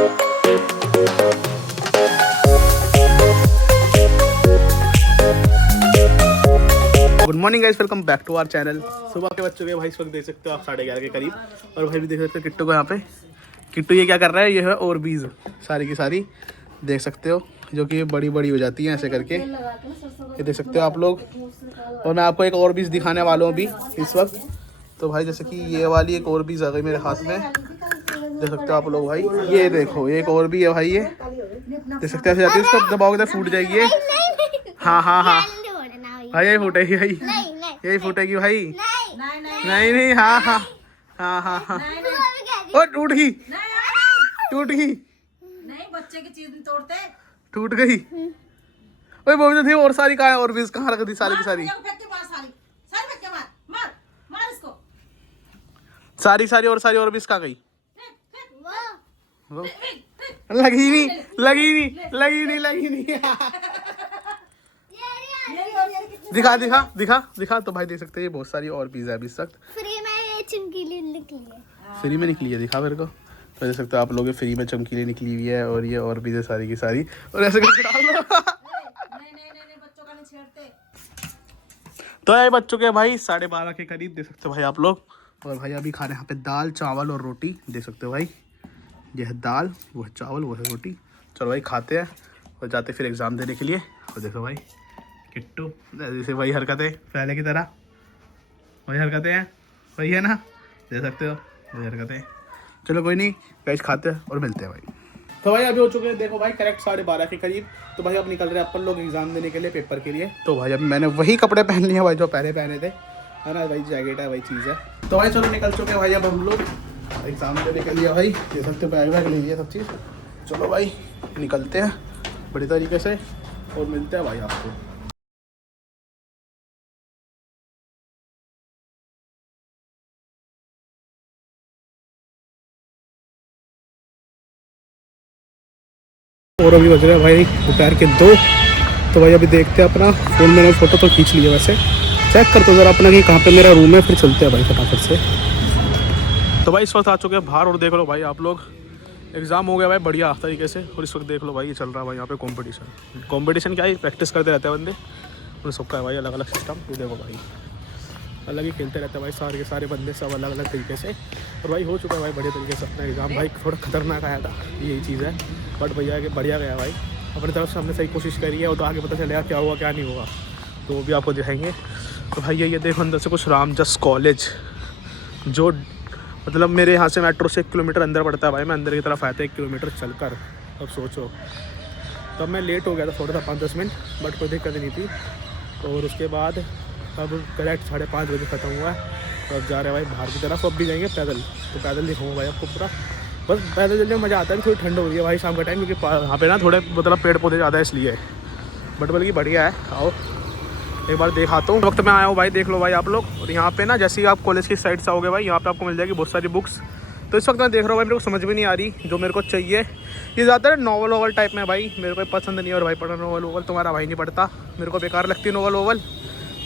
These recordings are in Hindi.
Good morning guys, welcome back to our channel. सुबह के बज चुके हैं भाई, इस वक्त देख सकते हो आप 11:30 के करीब। और भाई भी देख सकते हो किट्टू को यहाँ पे। किट्टू ये क्या कर रहा है, ये है और बीज सारी की सारी देख सकते हो, जो कि बड़ी बड़ी हो जाती हैं ऐसे करके, ये देख सकते हो आप लोग। और मैं आपको एक और बीज दिखाने वाला हूँ अभी इस वक्त। तो भाई जैसे कि ये वाली एक और बीज आ गई मेरे हाथ में, देख सकते हो आप लोग भाई। ये देखो एक और भी है भाई, ये देख सकते हो ऐसे जाती है, उसको दबाओगे तो फूट जाएगी ये। हाँ हाँ हाँ भाई, यही फूटेगी भाई, यही फूटेगी भाई। नहीं नहीं, हाँ हाँ हाँ हाँ हाँ, और टूट गई, टूट गई। नहीं, बच्चे की चीज नहीं तोड़ते। टूट गई। ओए वो भी थी और सारी कहाँ है, और भी कहाँ रख दी सारी की सारी, सारी सारी और सारी और भी कहाँ गई। लगी नहीं, लगी नहीं, लगी नहीं, लगी नहीं। दिखा दिखा दिखा दिखा। तो भाई देख सकते हैं ये बहुत सारी और पिज़्ज़ा है इस वक्त फ्री में, ये चमकीली निकली है। फ्री में निकली है, दिखा मेरे को। तो देख सकते हो आप लोग, ये फ्री में चमकीली निकली हुई है, और ये और पिज़्ज़ा सारी की सारी, और ऐसे करके डाल दो। नहीं, बच्चों का नहीं छेड़ते। तो ये बच्चों के भाई 12:30 के करीब, देख सकते हो भाई आप लोग। और भाई अभी खा रहे हैं यहाँ पे दाल चावल और रोटी, देख सकते हो भाई। ये है दाल, वो है चावल, वो है रोटी। चलो भाई खाते हैं और जाते फिर एग्ज़ाम देने के लिए। और देखो भाई किट्टू, जैसे वही हरकतें पहले की तरह, वही हरकतें हैं, वही है ना, देख सकते हो वही हरकतें। चलो कोई नहीं, पैच खाते हैं और मिलते हैं भाई। तो भाई अभी हो चुके हैं देखो भाई करेक्ट 12:30 के करीब। तो भाई अब निकल रहे हैं अपन लोग एग्ज़ाम देने के लिए, पेपर के लिए। तो भाई अभी मैंने वही कपड़े पहन लिए भाई जो पहने थे, है ना, वही जैकेट है, वही चीज़ है। तो भाई चलो निकल चुके हैं भाई अब हम लोग एग्ज़ाम देने के लिए भाई। देख सकते हो बैग वैग ले लिया सब चीज़। चलो भाई निकलते हैं बड़ी तरीके से और मिलते हैं भाई आपको। और अभी बज रहा है भाई दोपहर के 2। तो भाई अभी देखते हैं अपना फ़ोन, मैंने फ़ोटो तो खींच लिया, वैसे चेक करते हो ज़रा अपना कि कहाँ पे मेरा रूम है, फिर चलते हैं भाई फटाफट से। तो भाई इस वक्त आ चुके हैं बाहर, और देख लो भाई आप लोग एग्ज़ाम हो गया भाई बढ़िया तरीके से। और इस वक्त देख लो भाई ये चल रहा है भाई यहाँ पे कंपटीशन क्या है, प्रैक्टिस करते रहते हैं बंदे, और सबका है भाई अलग अलग सिस्टम। ये देखो भाई अलग ही खेलते रहते हैं भाई, सारे के सारे बंदे सब अलग अलग तरीके से। और भाई हो चुका है भाई बढ़िया तरीके से अपना एग्ज़ाम। भाई थोड़ा खतरनाक आया था, यही चीज़ है, बट भैया के बढ़िया गया भाई। अपनी तरफ से हमने सही कोशिश करी है, और तो आगे पता चलेगा क्या हुआ क्या नहीं हुआ, तो वो भी आपको दिखाएंगे। तो भाई ये देखो अंदर से कुछ रामजस कॉलेज, जो मतलब मेरे यहाँ से मेट्रो से 1 किलोमीटर अंदर पड़ता है भाई। मैं अंदर की तरफ आया था 1 किलोमीटर चलकर। अब सोचो, तब मैं लेट हो गया था थोड़ा सा 5-10 मिनट, बट कोई दिक्कत नहीं थी। और उसके बाद अब करेक्ट 5:30 बजे ख़त्म हुआ है। तो अब जा रहे हैं भाई बाहर की तरफ, अब भी जाएंगे पैदल। तो पैदल दिखाऊंगा भाई आपको पूरा, बस पैदल चलने में मज़ा आता है। थोड़ी ठंड हो रही है भाई शाम का टाइम, क्योंकि वहाँ पे ना थोड़े मतलब पेड़ पौधे ज़्यादा है, इसलिए। बट बल्कि बढ़िया है, आओ एक बार दिखाता हूँ। वक्त मैं आया हूँ भाई, देख लो भाई आप लोग। और यहाँ पे ना जैसे ही आप कॉलेज की साइड से आओगे भाई, यहाँ पे आपको मिल जाएगी बहुत सारी बुक्स। तो इस वक्त मैं देख रहा हूँ भाई, मेरे को समझ भी नहीं आ रही जो मेरे को चाहिए। ये ज़्यादातर नॉवल वोवल टाइप में भाई, मेरे को पसंद नहीं है। और भाई पढ़ना नॉवल वोवल तुम्हारा भाई नहीं पढ़ता, मेरे को बेकार लगती है नॉवल वोवल।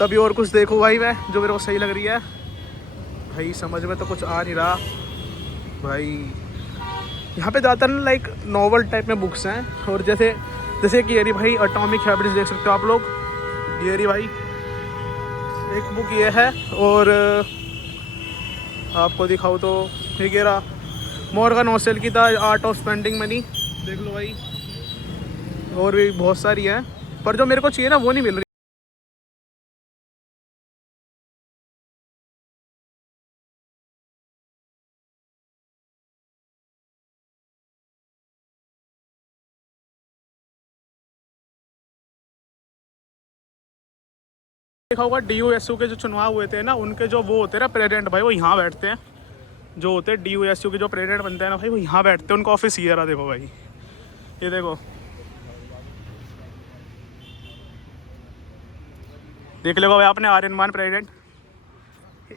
तभी और कुछ देखो भाई मैं, जो मेरे को सही लग रही है भाई। समझ में तो कुछ आ नहीं रहा भाई। यहाँ पे ज़्यादातर ना लाइक नॉवल टाइप में बुक्स हैं। और जैसे कि ये रही भाई एटॉमिक हैबिट्स, देख सकते हो आप लोग। ये रही भाई एक बुक ये है, और आपको दिखाऊँ तो ये रहा मॉर्गन होसल की the art of spending money, देख लो भाई। और भी बहुत सारी हैं, पर जो मेरे को चाहिए ना वो नहीं मिल रही। देखा होगा DUSU के जो चुनाव हुए थे ना, उनके जो वो होते हैं ना प्रेसिडेंट भाई, वो यहाँ बैठते हैं। जो होते हैं DUSU के जो प्रेसिडेंट बनते हैं ना भाई, वो यहाँ बैठते हैं। उनका ऑफिस ये रहा, देखो भाई, ये देखो, देख लो भाई आपने आर्यमान प्रेसिडेंट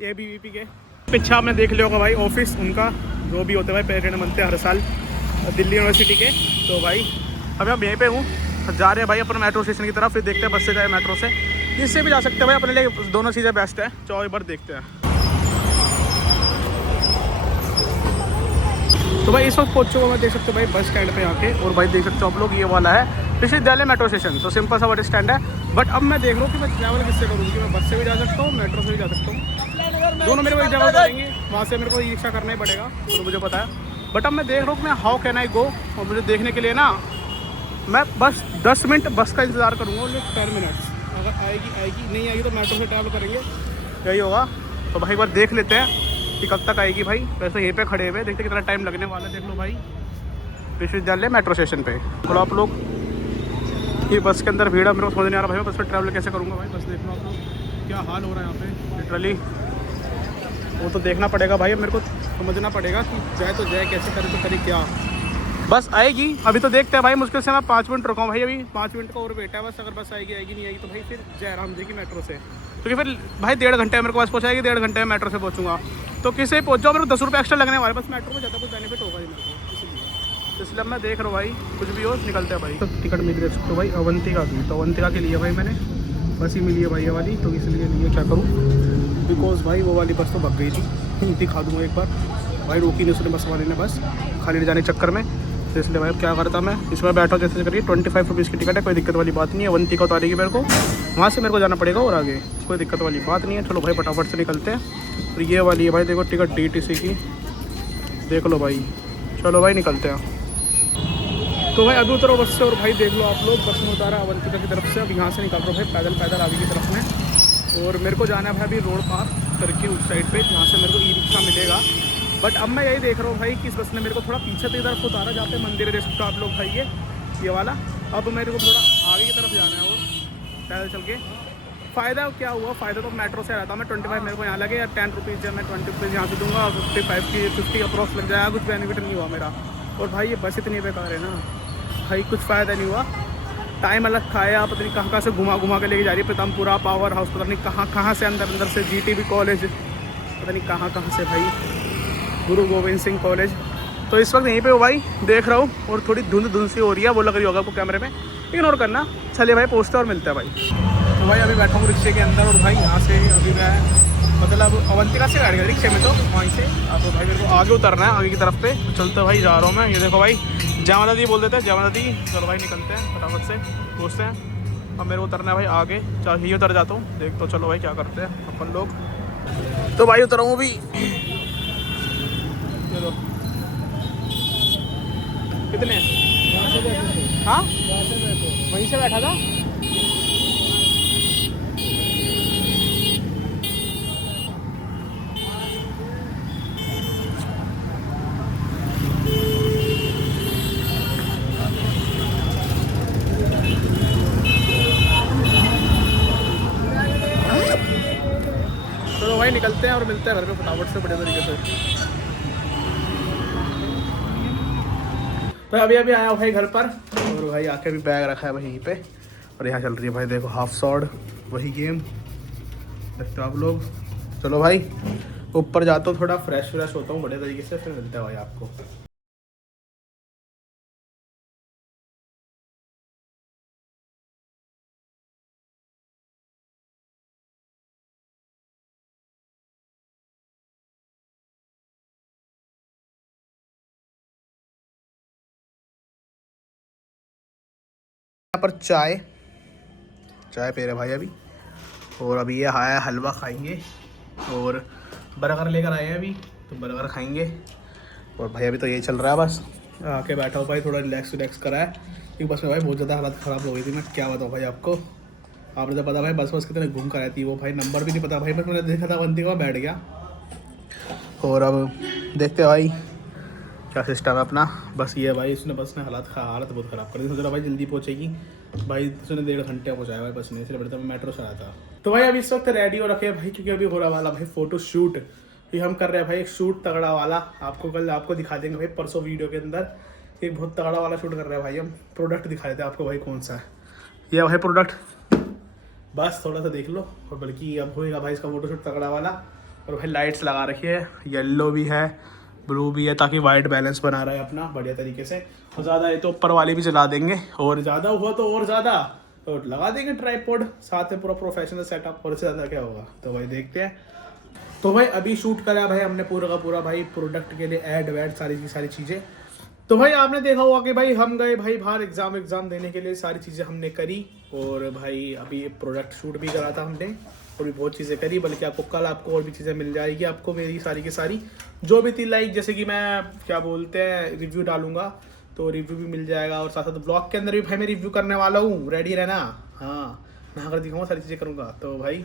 ABVP के पीछे आपने देख लिया होगा भाई ऑफिस उनका, जो भी होते हैं भाई प्रेसिडेंट बनते हैं हर साल दिल्ली यूनिवर्सिटी के। तो भाई अभी हम यहीं पे हूँ, जा रहे हैं भाई अपना मेट्रो स्टेशन की तरफ। फिर देखते हैं बस से जाए मेट्रो से, इससे भी जा सकते हैं भाई, अपने लिए दोनों चीज़ें बेस्ट है। चलो एक बार देखते हैं। तो भाई इस वक्त पहुँच चुका मैं, देख सकते हो भाई बस स्टैंड पे आके। और भाई देख सकते हो आप लोग ये वाला है विश्वविद्यालय मेट्रो स्टेशन। तो सिंपल सा बस स्टैंड है। बट अब मैं देख रहा हूँ कि मैं ट्रैवल किससे करूँ, कि मैं बस से भी जा सकता हूँ, मेट्रो से भी जा सकता हूँ। दोनों मेरे को एक जगह उतारेंगे, वहाँ से मेरे को ई रिक्शा करना ही पड़ेगा, तो मुझे पता है। बट अब मैं देख रहा हूँ कि मैं हाउ कैन आई गो, और मुझे देखने के लिए ना मैं बस 10 मिनट बस का इंतज़ार करूँगा, और 10 मिनट्स। अगर आएगी नहीं आएगी तो मेट्रो से ट्रैवल करेंगे, यही होगा। तो भाई एक बार देख लेते हैं कि कब तक आएगी भाई। वैसे यहीं पे खड़े हुए, देखते कितना टाइम लगने वाला है। देख लो भाई विश्वविद्यालय मेट्रो स्टेशन पे। बोलो आप लोग कि बस के अंदर भीड़ है, मेरे को समझ नहीं आ रहा भाई मैं बस में ट्रैवल कैसे करूँगा भाई। बस देख लो आप लोग क्या हाल हो रहा है यहाँ पे लिटरली। वो तो देखना पड़ेगा भाई, मेरे को समझना पड़ेगा कि जाए तो जाए, कैसे करे तो करे क्या। बस आएगी अभी तो देखते हैं भाई। मुश्किल से मैं 5 मिनट रुका हूँ भाई, अभी 5 मिनट का और वेट है बस। अगर बस आएगी नहीं आएगी तो भाई फिर जयराम जी की मेट्रो से, क्योंकि फिर भाई 1.5 घंटे मेरे को बस पहुँचाएगी, 1.5 घंटे में मेट्रो से पहुँचूंगा। तो किसे पहुँच जाओ, मेरे को 10 रुपये एक्स्ट्रा लगने वाले, बस मेट्रो में ज़्यादा कुछ बेनिफिट होगा ही मेरे को, इसलिए मैं देख रहा हूँ भाई कुछ भी हो निकलते हैं भाई। तो टिकट मिल रही है तो भाई अवंतिका की, तो अवंतिका के लिए भाई मैंने बस ही मिली है भाई ये वाली। तो इसलिए लिए क्या करूँ, बिकॉज भाई वो वाली बस तो भग गई थी, दिखा दूँगा एक बार भाई। रोकी नहीं उसने बस वाले ने, बस खाली ले जाने के चक्कर में। तो इसलिए भाई क्या करता मैं, इसमें बैठा जैसे करिए 25 रुपीज़ की टिकट है, कोई दिक्कत वाली बात नहीं है। अवंतिका उतारेगी मेरे को, वहाँ से मेरे को जाना पड़ेगा और आगे, कोई दिक्कत वाली बात नहीं है। चलो भाई फटाफट से निकलते हैं। और ये वाली है भाई देखो टिकट DTC की, देख लो भाई। चलो भाई निकलते हैं। तो भाई अभी उतरो बस से, और भाई देख लो आप लोग बस में उतारा अवंतिका की तरफ से। अब यहाँ से निकल रहा हूँ भाई पैदल आगे की तरफ में। और मेरे को जाना है भाई अभी रोड पार करके उस साइड पे, जहाँ से मेरे को ई रिक्शा मिलेगा। बट अब मैं यही देख रहा हूँ भाई कि इस बस ने मेरे को थोड़ा पीछे की तरफ उतारा, जहाँ पे मंदिर है देख सकते हो आप लोग भाई ये वाला। अब मेरे को थोड़ा आगे की तरफ जाना है और पैदल चल के। फ़ायदा क्या हुआ, फ़ायदा तो मेट्रो से रहता मैं 25 मेरे को यहाँ लगे या 10 रुपीज़ जब मैं 20 रुपीज़ यहाँ से दूँगा, 55 की 50 अप्रॉक्स लग जाएगा, कुछ बेनिफिट नहीं हुआ मेरा। और भाई ये बस इतनी बेकार है ना भाई, कुछ फ़ायदा नहीं हुआ। टाइम अलग खाया, पता नहीं कहाँ से घुमा के लेके जा रही है। पीतमपुरा पावर हाउस, पता नहीं कहाँ से अंदर से GTB कॉलेज, पता नहीं कहाँ से भाई, गुरु गोविंद सिंह कॉलेज। तो इस वक्त यहीं पे हो भाई, देख रहा हूँ। और थोड़ी धुंध सी हो रही है, वो लग रही होगा आपको कैमरे में, इग्नोर करना। चलिए भाई पहुँचते और मिलते हैं भाई। तो भाई अभी बैठा हूँ रिक्शे के अंदर, और भाई यहाँ से अभी मैं मतलब अवंतिका से गाड़ी रिक्शे में, तो वहीं से अब भाई मेरे को आगे उतरना है, आगे की तरफ पे। तो चलते भाई जा रहा हूँ मैं। ये देखो भाई जयमा नदी बोल देते हैं, जयमा नदी। चलो भाई निकलते हैं फटाफट से, पहुँचते हैं। अब मेरे को उतरना है भाई आगे, चल ही उतर जाता हूँ, देख तो चलो भाई क्या करते हैं अपन लोग। तो भाई उतर हूँ अभी, चलो कितने, हाँ वहीं से बैठा था। चलो भाई निकलते हैं और मिलते हैं घर पे फटाफट से बड़े तरीके से। तो अभी आया भाई घर पर, और भाई आके भी बैग रखा है भाई यहीं पे। और यहाँ चल रही है भाई देखो हाफ सॉर्ड, वही गेम देखते हो आप लोग। चलो भाई ऊपर जाता हूँ, थोड़ा फ्रेश होता हूँ बड़े तरीके से, फिर मिलते हैं भाई आपको। यहाँ पर चाय पी रहे भाई अभी। और अभी ये आया हलवा खाएंगे, और बर्गर लेकर आए हैं अभी, तो बर्गर खाएंगे। और भाई अभी तो यही चल रहा है, बस आके बैठा हूँ भाई, थोड़ा रिलैक्स करा है, क्योंकि बस में भाई बहुत ज़्यादा हालत ख़राब हो गई थी। मैं क्या बताऊँ भाई आपको, आपने तो पता भाई बस कितने घूम कर आई थी वो भाई, नंबर भी नहीं पता भाई, बस मैंने देखा था अवंतिका में बैठ गया। और अब देखते हैं भाई क्या सिस्टम है अपना। बस ये भाई इसने बस ने हालत बहुत ख़राब कर दी। सोच रहा भाई जल्दी पहुँचेगी भाई, उसने 1.5 घंटे पहुँचाया भाई बस ने, इसलिए बढ़ता मैं मेट्रो से आया था। तो भाई अभी इस वक्त रेडी हो रखे भाई, क्योंकि अभी हो रहा वाला भाई फ़ोटो शूट। ये हम कर रहे हैं भाई एक शूट तगड़ा वाला, आपको कल आपको दिखा देंगे भाई परसों वीडियो के अंदर। एक बहुत तगड़ा वाला शूट कर रहे हैं भाई हम। प्रोडक्ट दिखा देते हैं आपको भाई कौन सा है ये भाई प्रोडक्ट, बस थोड़ा सा देख लो। और बल्कि अब होएगा भाई इसका फोटोशूट तगड़ा वाला। और भाई लाइट्स लगा रखी है, येलो भी है, ब्लू भी है, ताकि वाइट बैलेंस बना रहा है अपना बढ़िया तरीके से। और ज़्यादा है तो ऊपर वाले भी जला देंगे, और ज़्यादा हुआ तो और ज़्यादा तो लगा देंगे ट्राइपॉड साथ में, पूरा प्रोफेशनल सेटअप। और इससे ज़्यादा क्या होगा, तो भाई देखते हैं। तो भाई अभी शूट करा भाई हमने पूरा का पूरा भाई प्रोडक्ट के लिए ऐड वैड सारी की सारी चीज़ें। तो भाई आपने देखा होगा कि भाई हम गए भाई बाहर एग्ज़ाम देने के लिए, सारी चीज़ें हमने करी। और भाई अभी प्रोडक्ट शूट भी करा था हमने और भी बहुत चीज़ें करी, बल्कि आपको कल आपको और भी चीज़ें मिल जाएगी आपको मेरी सारी की सारी जो भी थी, लाइक जैसे कि मैं क्या बोलते हैं रिव्यू डालूंगा तो रिव्यू भी मिल जाएगा, और साथ साथ ब्लॉग के अंदर भी भाई मैं रिव्यू करने वाला हूँ, रेडी रहना। हाँ नहा कर दिखाऊंगा, सारी चीज़ें करूँगा। तो भाई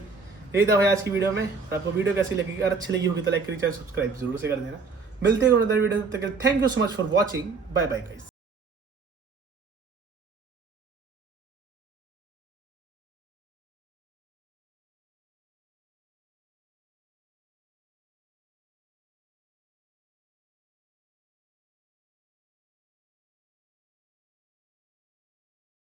यही था भाई आज की वीडियो में। और आपको वीडियो कैसी लगी, अगर अच्छी लगी होगी तो लाइक करिए, चैनल सब्सक्राइब जरूर से कर देना। मिलते हैं अनदर वीडियो, तब तक thank you so much for watching, bye bye guys.